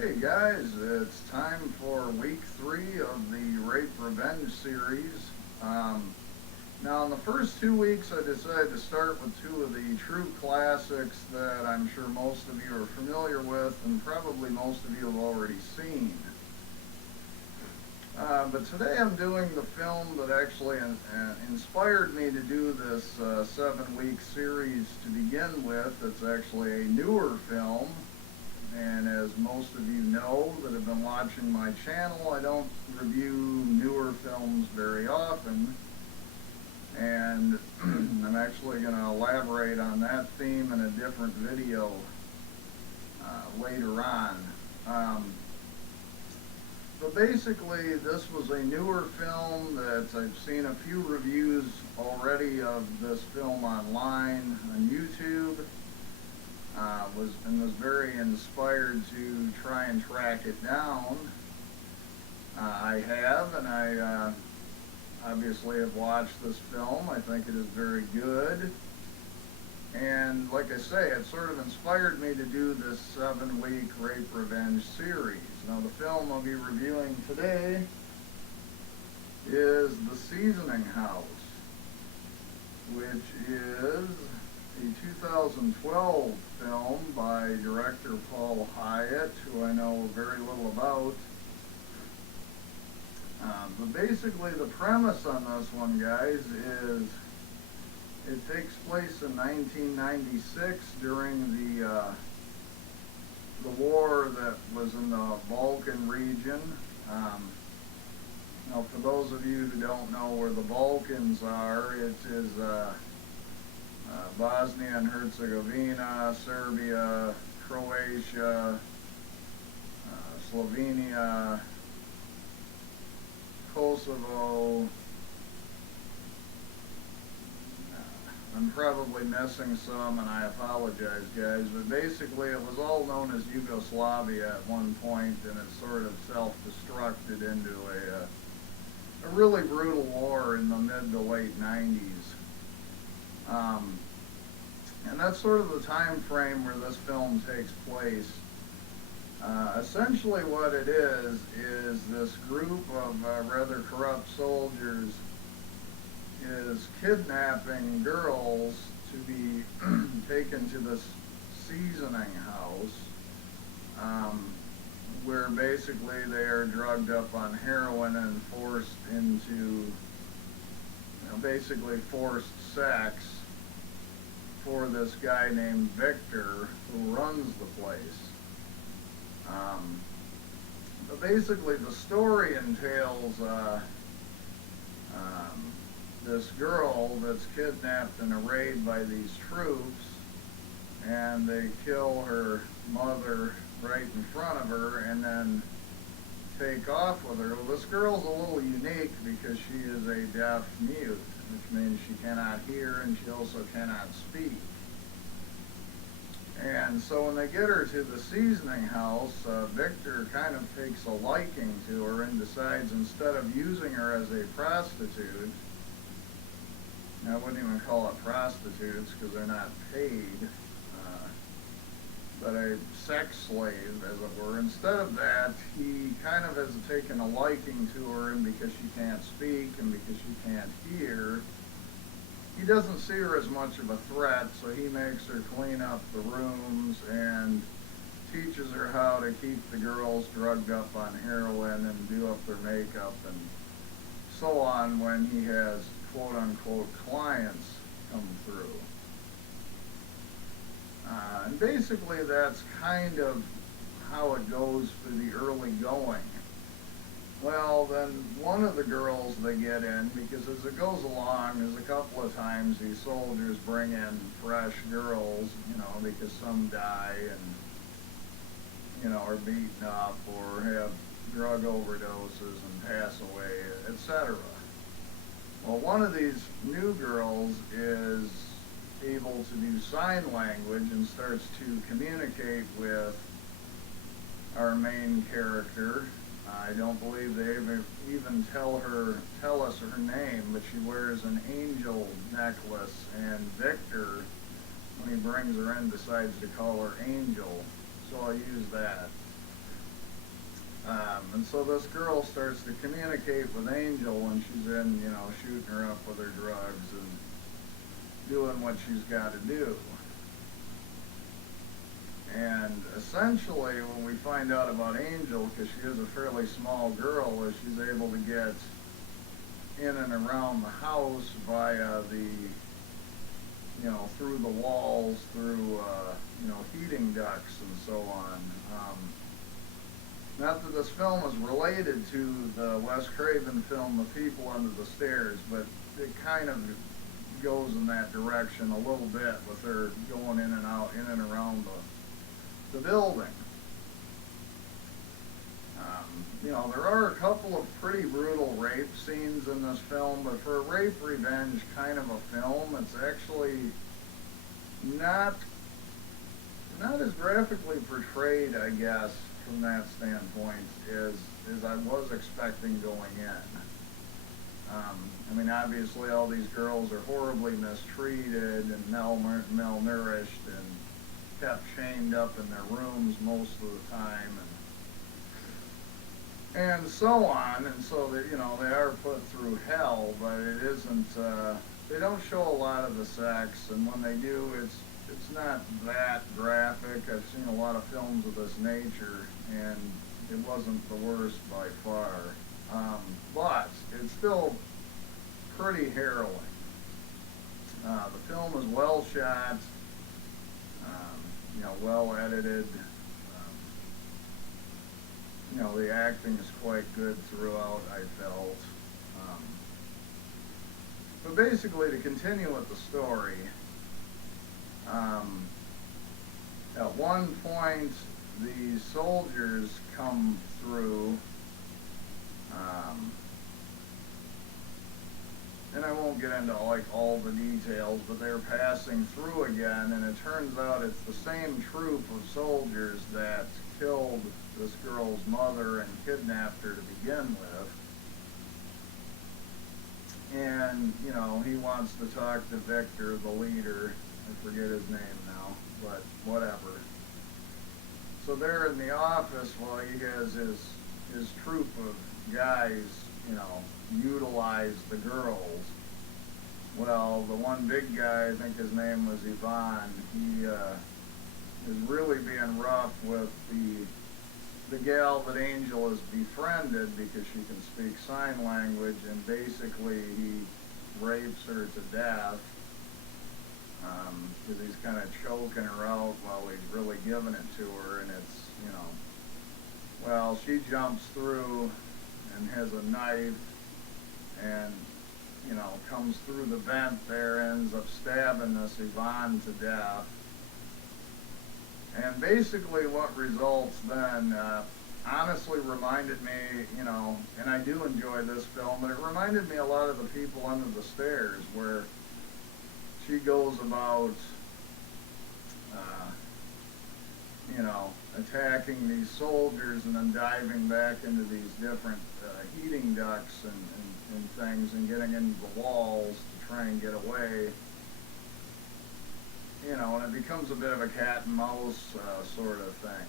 Hey guys, it's time for week 3 of the Rape Revenge series. Um, Now, in the first 2 weeks, I decided to start with two of the true classics that I'm sure most of you are familiar with, and probably most of you have already seen. But today I'm doing the film that actually inspired me to do this 7 week series to begin with. It's actually a newer film. And as most of you know that have been watching my channel, I don't review newer films very often. And I'm actually going to elaborate on that theme in a different video later on. But basically, this was a newer film that I've seen a few reviews already of this film online on YouTube. Was very inspired to try and track it down. I have, and I obviously have watched this film. I think it is very good. And like I say, it sort of inspired me to do this 7 week Rape Revenge series. Now, the film I'll be reviewing today is The Seasoning House, which is a 2012 film by director Paul Hyett, who I know very little about. But basically, the premise on this one, guys, is it takes place in 1996 during the war that was in the Balkan region. Now, for those of you who don't know where the Balkans are, it is Bosnia and Herzegovina, Serbia, Croatia, Slovenia, Kosovo. I'm probably missing some, and I apologize, guys, but basically it was all known as Yugoslavia at one point, and it sort of self-destructed into a really brutal war in the mid to late 90s. And that's sort of the time frame where this film takes place. Essentially what it is this group of rather corrupt soldiers is kidnapping girls to be taken to this seasoning house, where basically they are drugged up on heroin and forced into, basically forced sex for this guy named Victor, who runs the place. But basically the story entails this girl that's kidnapped in a raid by these troops, and they kill her mother right in front of her and then take off with her. Well, this girl's a little unique because she is a deaf mute, which means she cannot hear and she also cannot speak. And so when they get her to the seasoning house, Victor kind of takes a liking to her and decides, instead of using her as a prostitute, I wouldn't even call it prostitutes because they're not paid, but a sex slave, as it were. Instead of that, he kind of has taken a liking to her, and because she can't speak and because she can't hear, he doesn't see her as much of a threat, so he makes her clean up the rooms and teaches her how to keep the girls drugged up on heroin and do up their makeup and so on when he has quote-unquote clients come through. And basically that's kind of how it goes for the early going. Well, then one of the girls they get in, because as it goes along, there's a couple of times these soldiers bring in fresh girls, because some die and, are beaten up or have drug overdoses and pass away, etc. Well, one of these new girls is able to do sign language and starts to communicate with our main character. I don't believe they even tell us her name, but she wears an angel necklace, and Victor, when he brings her in, decides to call her Angel, so I'll use that. And so this girl starts to communicate with Angel when she's in, shooting her up with her drugs and doing what she's got to do. And essentially, when we find out about Angel, because she is a fairly small girl, is she's able to get in and around the house via through the walls, through, heating ducts and so on. Not that this film is related to the Wes Craven film, The People Under the Stairs, but it kind of goes in that direction a little bit with her going in and out, in and around the building. There are a couple of pretty brutal rape scenes in this film, but for a rape revenge kind of a film, it's actually not as graphically portrayed, I guess, from that standpoint, as I was expecting going in. Obviously all these girls are horribly mistreated and malnourished and kept chained up in their rooms most of the time, and so on, and so they are put through hell, but it isn't, they don't show a lot of the sex, and when they do, it's not that graphic. I've seen a lot of films of this nature, and it wasn't the worst by far, but it's still pretty harrowing. The film is well shot, well edited. The acting is quite good throughout, I felt. But basically, to continue with the story, at one point, the soldiers come through, and I won't get into all the details, but they're passing through again, and it turns out it's the same troop of soldiers that killed this girl's mother and kidnapped her to begin with. And, he wants to talk to Victor, the leader. I forget his name now, but whatever. So they're in the office while he has his troop of guys, utilize the girls. Well, the one big guy, I think his name was Yvonne, he is really being rough with the gal that Angel has befriended because she can speak sign language, and basically he rapes her to death because he's kind of choking her out while he's really giving it to her, and it's, well, she jumps through and has a knife and, comes through the vent there, ends up stabbing this Yvonne to death. And basically what results then honestly reminded me, and I do enjoy this film, but it reminded me a lot of The People Under the Stairs, where she goes about, attacking these soldiers and then diving back into these different heating ducts and things and getting into the walls to try and get away. And it becomes a bit of a cat and mouse sort of thing.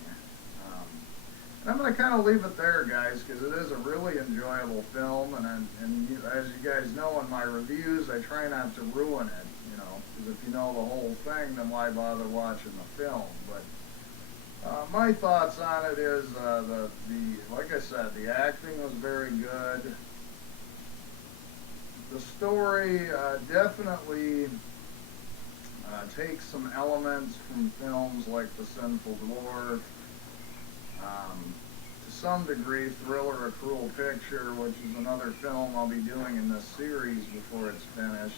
And I'm going to kind of leave it there, guys, because it is a really enjoyable film, and as you guys know in my reviews, I try not to ruin it, because if you know the whole thing, then why bother watching the film? But my thoughts on it is, like I said, the acting was very good. The story definitely takes some elements from films like The Sinful Dwarf, to some degree Thriller, A Cruel Picture, which is another film I'll be doing in this series before it's finished,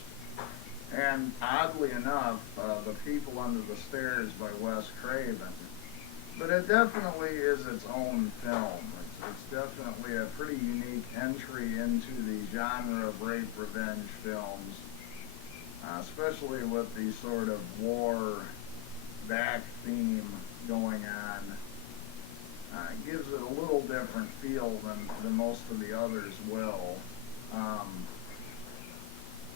and oddly enough, The People Under the Stairs by Wes Craven. But it definitely is its own film. It's definitely a pretty unique entry into the genre of rape revenge films, especially with the sort of war back theme going on. It gives it a little different feel than most of the others will.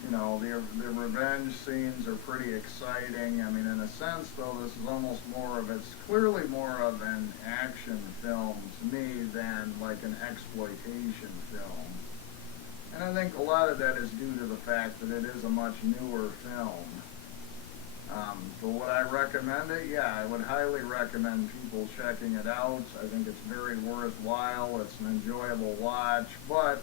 You know, the revenge scenes are pretty exciting. I mean, in a sense, though, this is almost more of, it's clearly more of an action film to me than like an exploitation film. And I think a lot of that is due to the fact that it is a much newer film. But would I recommend it? Yeah, I would highly recommend people checking it out. I think it's very worthwhile. It's an enjoyable watch, but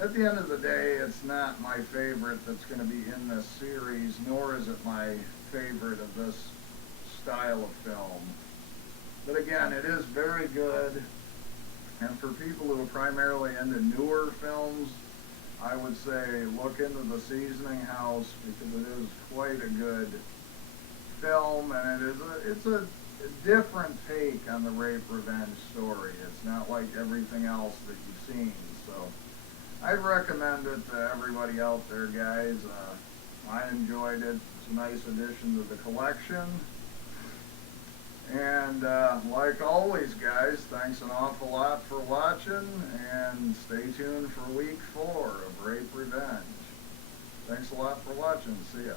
at the end of the day, it's not my favorite that's going to be in this series, nor is it my favorite of this style of film. But again, it is very good, and for people who are primarily into newer films, I would say look into The Seasoning House, because it is quite a good film, and it's a different take on the rape revenge story. It's not like everything else that you've seen, so I'd recommend it to everybody out there, guys. I enjoyed it. It's a nice addition to the collection. And like always, guys, thanks an awful lot for watching, and stay tuned for week 4 of Rape Revenge. Thanks a lot for watching. See ya.